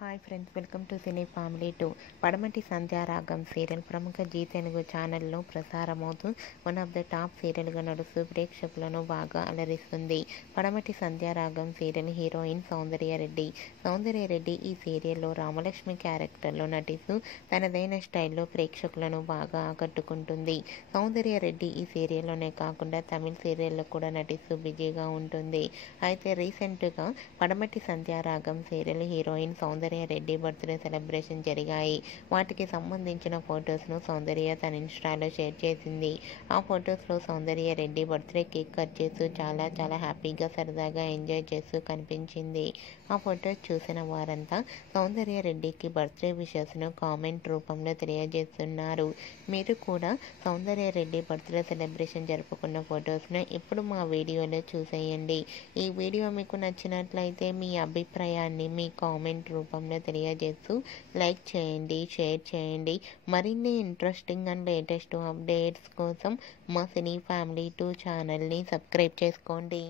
Hi friends, welcome to cine family 2. పడమటి Sandhyaragam serial ప్రముఖ G Telugu ఛానల్లో ప్రసారమవుతూ వన్ ఆఫ్ ద టాప్ సీరియల్గా నడుస్తూ ప్రేక్షకులను బాగా అలరిస్తుంది. పడమటి సంధ్యారాగం సీరియల్ హీరోయిన్ సౌందర్యరెడ్డి ఈ సీరియల్లో రామలక్ష్మి క్యారెక్టర్లో నటిస్తూ తనదైన స్టైల్లో ప్రేక్షకులను బాగా ఆకట్టుకుంటుంది. సౌందర్యరెడ్డి ఈ సీరియల్లోనే కాకుండా తమిళ సీరియల్లో కూడా నటిస్తూ బిజీగా ఉంటుంది. అయితే రీసెంట్గా Padamati Sandhyaragam serial heroine Soundarya Reddy birthday celebration జరిగాయి. వాటికి సంబంధించిన ఫొటోస్ను సౌందర్య తన ఇన్స్టాలో షేర్ చేసింది. ఆ ఫొటోస్లో సౌందర్యరెడ్డి బర్త్డే కేక్ కట్ చేస్తూ చాలా హ్యాపీగా సరదాగా ఎంజాయ్ చేస్తూ కనిపించింది. ఆ ఫొటోస్ చూసిన వారంతా సౌందర్యరెడ్డికి బర్త్డే విషెస్ను కామెంట్ రూపంలో తెలియజేస్తున్నారు. మీరు కూడా సౌందర్యరెడ్డి బర్త్డే సెలబ్రేషన్ జరుపుకున్న ఫొటోస్ను ఇప్పుడు మా వీడియోలో చూసేయండి. ఈ వీడియో మీకు నచ్చినట్లయితే మీ అభిప్రాయాన్ని మీ కామెంట్ రూపంలో తెలియజేస్తూ లైక్ చేయండి, షేర్ చేయండి. మరిన్ని ఇంట్రెస్టింగ్ అండ్ లేటెస్ట్ అప్డేట్స్ కోసం మా సినీ ఫ్యామిలీ 2 ఛానల్ని సబ్స్క్రైబ్ చేసుకోండి.